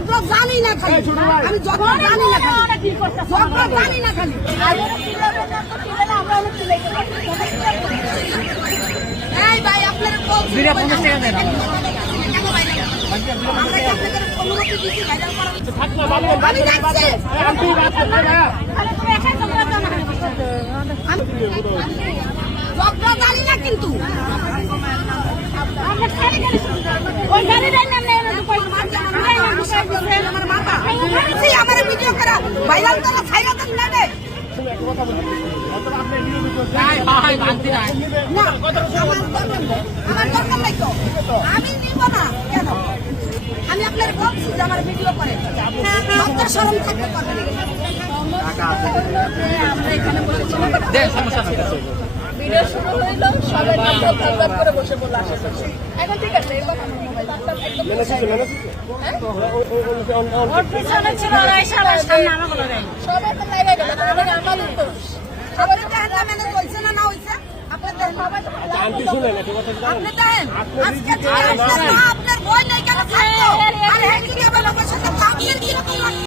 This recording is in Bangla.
যজ্ঞ জানি না খালি আমি যজ্ঞ জানি না খালি যজ্ঞ জানি না খালি এই ভাই আপনারা বলছেন 250 টাকা দেন আমরা কি আপনাদের অনুমতি দিছি ভাইরাল করার আমি যাচ্ছি যজ্ঞ জানি না কিন্তু আমার ভিডিও করা ভাইরাল করা ছাইরা দেন না রে আমার দরকার নাই তো আমি নিব না কেন আমি আপনার বলছি যে আমার ভিডিও করে মাত্র শরম থাকতে পারবে আমরা এখানে বসেছিলাম ভিডিও শুরু হইল সবাই নাম করে বসে বলল আশেপাশে এখন ঠিক আছে এবার আমার মোবাইল একদম ওর পিছনে ছিল ওরাই সবার সামনে আমাকে বলে সবাই তো লাইভে গেল আমাদের তো সবাই তো হাতে মেনে বলছে না হইছে আপনাদের সবাই তো আপনি শুনেন আপনি দেন আজকে আপনার বই নাই কেন থাকতো আরে এই কি বলো সাথে আপনার কি রকম